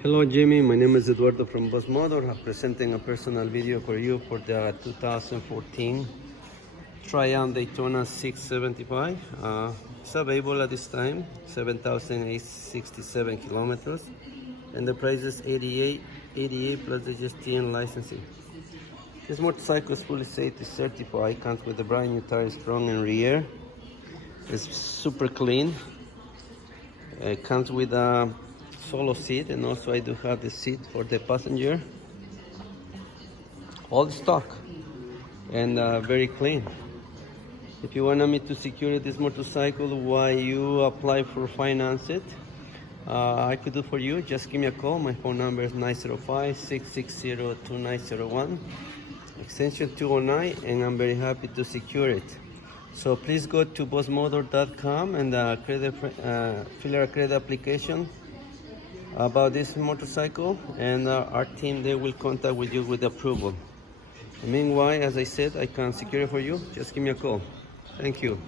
Hello Jimmy, my name is Eduardo from Boss Motor. I'm presenting a personal video for you for the 2014 Triumph Daytona 675. It's available at this time, 7,867 kilometers, and the price is 88 plus the GST and licensing. This motorcycle is fully safety certified, comes with a brand new tire, front and rear. It's super clean. It comes with a solo seat, and also I do have the seat for the passenger. All stock and very clean. If you want me to secure this motorcycle while you apply for finance it, I could do for you. Just give me a call. My phone number is 905-660-2901, extension 209, and I'm very happy to secure it. So please go to bossmotor.com and fill out a credit application about this motorcycle, and our team, they will contact with you with approval. Meanwhile, as I said, I can secure it for you. Just give me a call. Thank you.